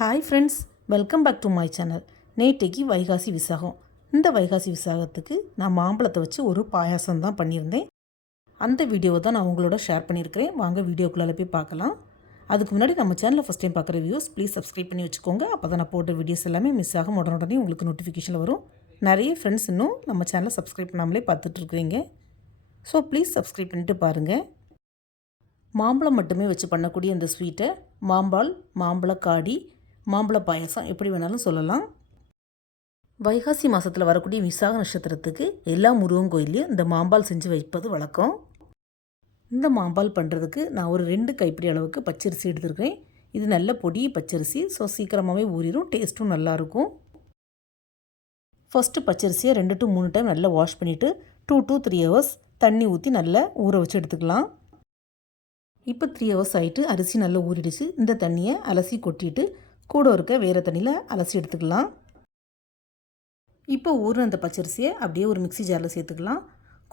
Hi friends welcome back to my channel நேற்றைக்கு வைகாசி விசாகம். இந்த வைகாசி விசாகத்துக்கு நான் மாம்பழத்தை வச்சு ஒரு பாயாசம் தான் பண்ணியிருந்தேன். அந்த வீடியோவை தான் நான் உங்களோட ஷேர் பண்ணியிருக்கிறேன். வாங்க வீடியோக்குள்ளே போய் பார்க்கலாம். அதுக்கு முன்னாடி நம்ம சேனலில் ஃபஸ்ட் டைம் பார்க்குற வியூஸ் ப்ளீஸ் சப்ஸ்கிரைப் பண்ணி வச்சுக்கோங்க. அப்போ தான் நான் போட்ட வீடியோஸ் எல்லாமே மிஸ் ஆகும் உடனே உங்களுக்கு நோட்டிஃபிகேஷன் வரும். நிறைய ஃப்ரெண்ட்ஸ் இன்னும் நம்ம சேனலை சப்ஸ்கிரைப் பண்ணாமலே பார்த்துட்ருக்குறீங்க ஸோ ப்ளீஸ் சப்ஸ்கிரைப் பண்ணிட்டு பாருங்கள் மாம்பழம் மட்டுமே வச்சு பண்ணக்கூடிய இந்த ஸ்வீட்டை மாம்பால் மாம்பழக்காடி மாம்பழ பாயசம் எப்படி வேணாலும் சொல்லலாம். வைகாசி மாதத்தில் வரக்கூடிய விசாக நட்சத்திரத்துக்கு எல்லா முருகன் கோயிலையும் இந்த மாம்பால் செஞ்சு வைப்பது வழக்கம். இந்த மாம்பால் பண்ணுறதுக்கு நான் ஒரு ரெண்டு கைப்பிடி அளவுக்கு பச்சரிசி எடுத்துருக்கேன் இது நல்ல பொடி பச்சரிசி ஸோ சீக்கிரமாகவே ஊறிடும் டேஸ்ட்டும் நல்லாயிருக்கும் ஃபஸ்ட்டு பச்சரிசியை ரெண்டு டு மூணு டைம் நல்லா வாஷ் பண்ணிவிட்டு டூ டூ த்ரீ ஹவர்ஸ் தண்ணி ஊற்றி நல்லா ஊற வச்சு எடுத்துக்கலாம். இப்போ த்ரீ ஹவர்ஸ் ஆகிட்டு அரிசி நல்லா ஊறிடுச்சு. இந்த தண்ணியை அலசி கொட்டிட்டு கூட இருக்க வேறு தண்ணியில் அலசி எடுத்துக்கலாம். இப்போ ஊறின அந்த பச்சரிசியை அப்படியே ஒரு மிக்சி ஜாரில் சேர்த்துக்கலாம்.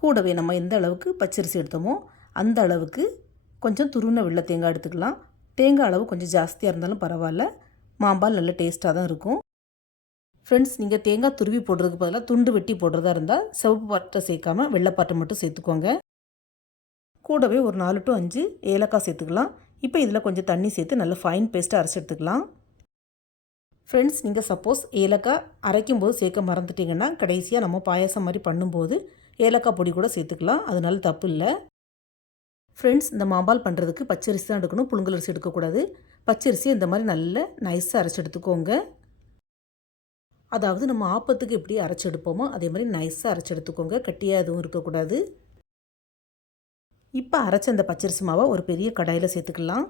கூடவே நம்ம எந்த அளவுக்கு பச்சரிசி எடுத்தோமோ அந்த அளவுக்கு கொஞ்சம் துருவின வெள்ளை தேங்காய் எடுத்துக்கலாம். தேங்காய் அளவு கொஞ்சம் ஜாஸ்தியாக இருந்தாலும் பரவாயில்ல. மாம்பால் நல்ல டேஸ்ட்டாக தான் இருக்கும். ஃப்ரெண்ட்ஸ் நீங்கள் தேங்காய் துருவி போடுறதுக்கு பதிலாக துண்டு வெட்டி போடுறதா இருந்தால் சிவப்பு பாட்டை சேர்க்காமல் வெள்ளைப்பாட்டை மட்டும் சேர்த்துக்கோங்க. கூடவே ஒரு நாலு டு அஞ்சு ஏலக்காய் சேர்த்துக்கலாம். இப்போ இதில் கொஞ்சம் தண்ணி சேர்த்து நல்லா ஃபைன் பேஸ்ட்டாக அரைச்சி எடுத்துக்கலாம். ஃப்ரெண்ட்ஸ் நீங்கள் சப்போஸ் ஏலக்காய் அரைக்கும் போது சேர்க்க மறந்துட்டிங்கன்னா கடைசியாக நம்ம பாயசம் மாதிரி பண்ணும்போது ஏலக்காய் பொடி கூட சேர்த்துக்கலாம். அதனால தப்பு இல்லை. ஃப்ரெண்ட்ஸ் இந்த மாம்பால் பண்ணுறதுக்கு பச்சரிசி தான் எடுக்கணும். புழுங்கலரிசி எடுக்கக்கூடாது. பச்சரிசி இந்த மாதிரி நல்ல நைஸாக அரைச்சி எடுத்துக்கோங்க. அதாவது நம்ம ஆப்பத்துக்கு எப்படி அரைச்சி எடுப்போமோ அதே மாதிரி நைஸாக அரைச்சி எடுத்துக்கோங்க. கட்டியாக எதுவும் இருக்கக்கூடாது. இப்போ அரைச்ச அந்த பச்சரிசி மாவை ஒரு பெரிய கடாயில் சேர்த்துக்கலாம்.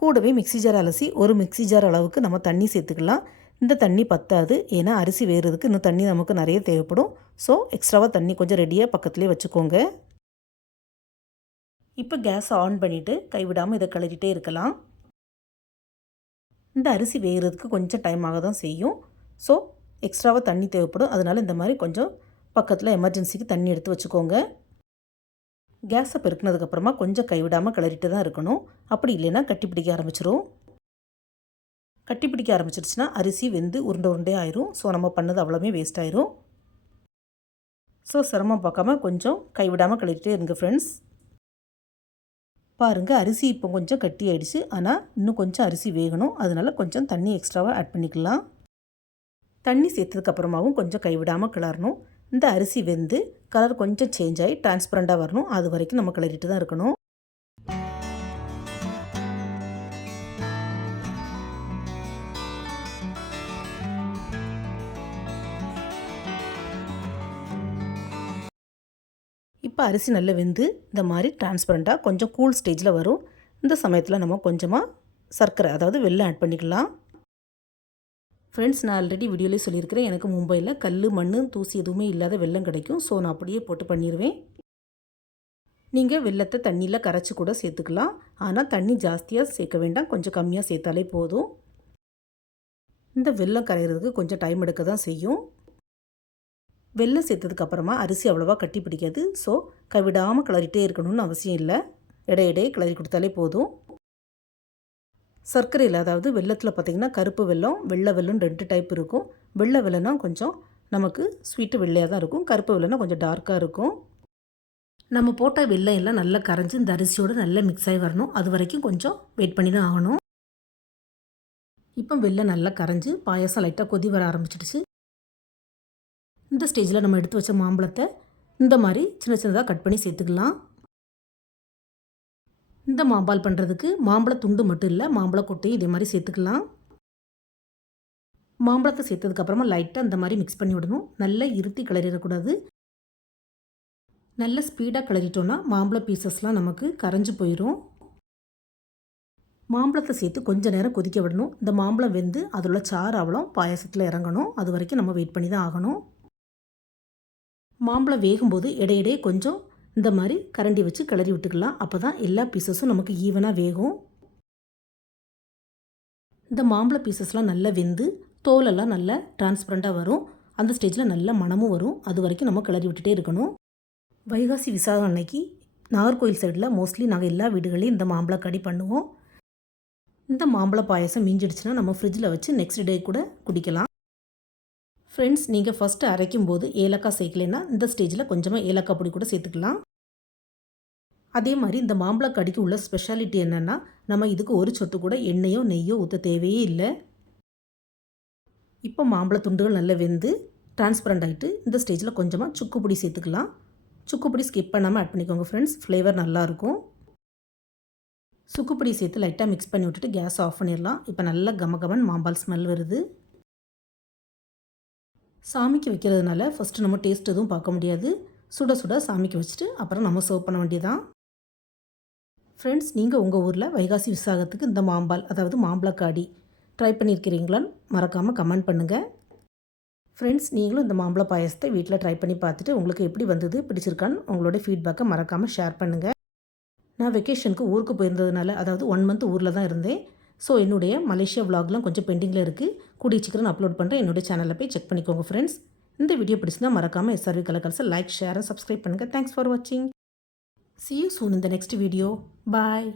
கூடவே மிக்சி ஜார் அலசி ஒரு மிக்சி ஜார் அளவுக்கு நம்ம தண்ணி சேர்த்துக்கலாம். இந்த தண்ணி பத்தாது ஏன்னா அரிசி வேறுறதுக்கு இன்னும் தண்ணி நமக்கு நிறைய தேவைப்படும். ஸோ எக்ஸ்ட்ராவாக தண்ணி கொஞ்சம் ரெடியாக பக்கத்துலேயே வச்சுக்கோங்க. இப்போ கேஸ் ஆன் பண்ணிவிட்டு கைவிடாமல் இதை கிளறிட்டே இருக்கலாம். இந்த அரிசி வேகிறதுக்கு கொஞ்சம் டைம் ஆக தான் செய்யும். ஸோ எக்ஸ்ட்ராவாக தண்ணி தேவைப்படும். அதனால் இந்த மாதிரி கொஞ்சம் பக்கத்தில் எமர்ஜென்சிக்கு தண்ணி எடுத்து வச்சுக்கோங்க. கேஸை பெருக்கினதுக்கப்புறமா கொஞ்சம் கைவிடாமல் கிளறிட்டு தான் இருக்கணும். அப்படி இல்லைன்னா கட்டி பிடிக்க ஆரம்பிச்சிரும். கட்டி பிடிக்க ஆரம்பிச்சிருச்சுன்னா அரிசி வெந்து உருண்டை உருண்டே ஆயிரும். ஸோ நம்ம பண்ணது அவ்வளோமே வேஸ்ட் ஆயிரும். ஸோ சிரமம் பார்க்காம கொஞ்சம் கைவிடாமல் கிளறிட்டே இருங்க ஃப்ரெண்ட்ஸ் பாருங்கள் அரிசி இப்போ கொஞ்சம் கட்டி ஆயிடுச்சு. ஆனால் இன்னும் கொஞ்சம் அரிசி வேகணும். அதனால் கொஞ்சம் தண்ணி எக்ஸ்ட்ராவாக ஆட் பண்ணிக்கலாம். தண்ணி சேர்த்ததுக்கப்புறமாவும் கொஞ்சம் கைவிடாமல் கிளறணும். இந்த அரிசி வெந்து கலர் கொஞ்சம் சேஞ்ச் ஆகி டிரான்ஸ்பரண்ட்டாக வரணும். அது வரைக்கும் நம்ம கிளறிட்டு தான் இருக்கணும். இப்போ அரிசி நல்லா வெந்து இந்த மாதிரி டிரான்ஸ்பரண்ட்டாக கொஞ்சம் கூல் ஸ்டேஜில் வரும். இந்த சமயத்தில் நம்ம கொஞ்சமாக சர்க்கரை அதாவது வெள்ளம் ஆட் பண்ணிக்கலாம். ஃப்ரெண்ட்ஸ் நான் ஆல்ரெடி வீடியோலேயே சொல்லியிருக்கிறேன். எனக்கு மும்பையில் கல் மண் தூசி எதுவுமே இல்லாத வெள்ளம் கிடைக்கும். ஸோ நான் அப்படியே போட்டு பண்ணிடுவேன் நீங்கள் வெள்ளத்தை தண்ணியில் கரைச்சி கூட சேர்த்துக்கலாம். ஆனால் தண்ணி ஜாஸ்தியாக சேர்க்க வேண்டாம். கொஞ்சம் கம்மியாக சேர்த்தாலே போதும். இந்த வெள்ளம் கரைகிறதுக்கு கொஞ்சம் டைம் எடுக்க தான் செய்யும். வெள்ளம் சேர்த்ததுக்கப்புறமா அரிசி அவ்வளோவா கட்டி பிடிக்காது. ஸோ கைவிடாமல் கிளறிட்டே இருக்கணும்னு அவசியம் இல்லை. இடையிடையே கிளறி கொடுத்தாலே போதும். சர்க்கரையில் அதாவது வெள்ளத்தில் பார்த்திங்கன்னா கருப்பு வெள்ளம் வெள்ளை வெள்ளம் ரெண்டு டைப் இருக்கும். வெள்ளை வெள்ளம்னா கொஞ்சம் நமக்கு ஸ்வீட்டு வெள்ளையாக தான் இருக்கும். கருப்பு வெள்ளம்னா கொஞ்சம் டார்க்காக இருக்கும். நம்ம போட்ட வெள்ளம் எல்லாம் நல்லா கரைஞ்சி இந்த அரிசியோடு நல்லா மிக்ஸ் ஆகி வரணும். அது வரைக்கும் கொஞ்சம் வெயிட் பண்ணி தான் ஆகணும். இப்போ வெள்ளை நல்லா கரைஞ்சி பாயசம் லைட்டாக கொதி வர ஆரம்பிச்சிடுச்சு. இந்த ஸ்டேஜில் நம்ம எடுத்து வச்ச மாம்பழத்தை இந்த மாதிரி சின்ன சின்னதாக கட் பண்ணி சேர்த்துக்கலாம். இந்த மாம்பால் பண்ணுறதுக்கு மாம்பழ துண்டு மட்டும் இல்லை மாம்பழ கொட்டையும் இதே மாதிரி சேர்த்துக்கலாம். மாம்பழத்தை சேர்த்ததுக்கப்புறமா லைட்டாக இந்த மாதிரி மிக்ஸ் பண்ணி விடணும். நல்லா இருத்தி கிளறிடக்கூடாது. நல்ல ஸ்பீடாக கிளறிட்டோன்னா மாம்பழ பீசஸ்லாம் நமக்கு கரைஞ்சி போயிடும் மாம்பழத்தை சேர்த்து கொஞ்சம் நேரம் கொதிக்க விடணும். இந்த மாம்பழம் வெந்து அதில் சாறு அவளம் பாயசத்தில் இறங்கணும். அது வரைக்கும் நம்ம வெயிட் பண்ணி தான் ஆகணும். மாம்பழம் வேகும்போது இடையிடையே கொஞ்சம் இந்த மாதிரி கரண்டி வச்சு கிளறி விட்டுக்கலாம். அப்போ தான் எல்லா பீசஸும் நமக்கு ஈவனாக வேகும். இந்த மாம்பழ பீசஸ்லாம் நல்லா வெந்து தோலெல்லாம் நல்லா டிரான்ஸ்பரண்ட்டாக வரும். அந்த ஸ்டேஜில் நல்ல மனமும் வரும். அது வரைக்கும் நம்ம கிளறி விட்டுட்டே இருக்கணும். வைகாசி விசாகம் அன்னைக்கு நாகர்கோயில் சைடில் மோஸ்ட்லி நாங்கள் எல்லா வீடுகளையும் இந்த மாம்பழ கடி பண்ணுவோம். இந்த மாம்பழ பாயசம் மிஞ்சிடுச்சுன்னா நம்ம ஃப்ரிட்ஜில் வச்சு நெக்ஸ்ட் டே கூட குடிக்கலாம். ஃப்ரெண்ட்ஸ் நீங்கள் ஃபஸ்ட்டு அரைக்கும் போது ஏலக்காய் சேர்க்கலைன்னா இந்த ஸ்டேஜில் கொஞ்சமாக ஏலக்காய் பொடி கூட சேர்த்துக்கலாம். அதே மாதிரி இந்த மாம்பழ கடிக்கு உள்ள ஸ்பெஷாலிட்டி என்னென்னா நம்ம இதுக்கு ஒரு சொட்டு கூட எண்ணெயோ நெய்யோ ஊற்ற தேவையே இல்லை. இப்போ மாம்பழ துண்டுகள் நல்லா வெந்து டிரான்ஸ்பரண்ட் ஆகிட்டு இந்த ஸ்டேஜில் கொஞ்சமாக சுக்கு பொடி சேர்த்துக்கலாம். சுக்கு பொடி ஸ்கிப் பண்ணாமல் ஆட் பண்ணிக்கோங்க ஃப்ரெண்ட்ஸ் ஃப்ளேவர் நல்லாயிருக்கும் சுக்குப்பொடி சேர்த்து லைட்டாக மிக்ஸ் பண்ணி விட்டுட்டு கேஸ் ஆஃப் பண்ணிடலாம். இப்போ நல்லா கம கமன் மாம்பால் ஸ்மெல் வருது. சாமிக்கு வைக்கிறதுனால ஃபஸ்ட்டு நம்ம டேஸ்ட் எதுவும் பார்க்க முடியாது. சுட சுட சாமிக்கு வச்சுட்டு அப்புறம் நம்ம சர்வ் பண்ண வேண்டியதான் ஃப்ரெண்ட்ஸ் நீங்கள் உங்கள் ஊரில் வைகாசி விசாகத்துக்கு இந்த மாம்பால் அதாவது மாம்பழக்காடி ட்ரை பண்ணியிருக்கிறீங்களான்னு மறக்காமல் கமெண்ட் பண்ணுங்கள் ஃப்ரெண்ட்ஸ் நீங்களும் இந்த மாம்பழ பாயசத்தை வீட்டில் ட்ரை பண்ணி பார்த்துட்டு உங்களுக்கு எப்படி வந்தது பிடிச்சிருக்கான்னு உங்களோட ஃபீட்பேக்கை மறக்காமல் ஷேர் பண்ணுங்கள் நான் வெக்கேஷனுக்கு ஊருக்கு போயிருந்ததுனால அதாவது ஒன் மந்த் ஊரில் தான் இருந்தேன். ஸோ என்னுடைய மலேசியா விலாக்லாம் கொஞ்சம் பெண்டிங்கில் இருக்குது கூடிய சீக்கிரம் அப்லோட் பண்ணுறேன் என்னுடைய சேனலில் போய் செக் பண்ணிக்கோங்க ஃப்ரெண்ட்ஸ் இந்த வீடியோ பிடிச்சிருந்தா மறக்காமல் எஸ்ஆர்வி கலக்கல்ஸை லைக் ஷேர் சப்ஸ்கிரைப் பண்ணுங்கள் தேங்க்ஸ் ஃபார் வாட்சிங் சி யூ சூன் இந்த நெக்ஸ்ட் வீடியோ பாய்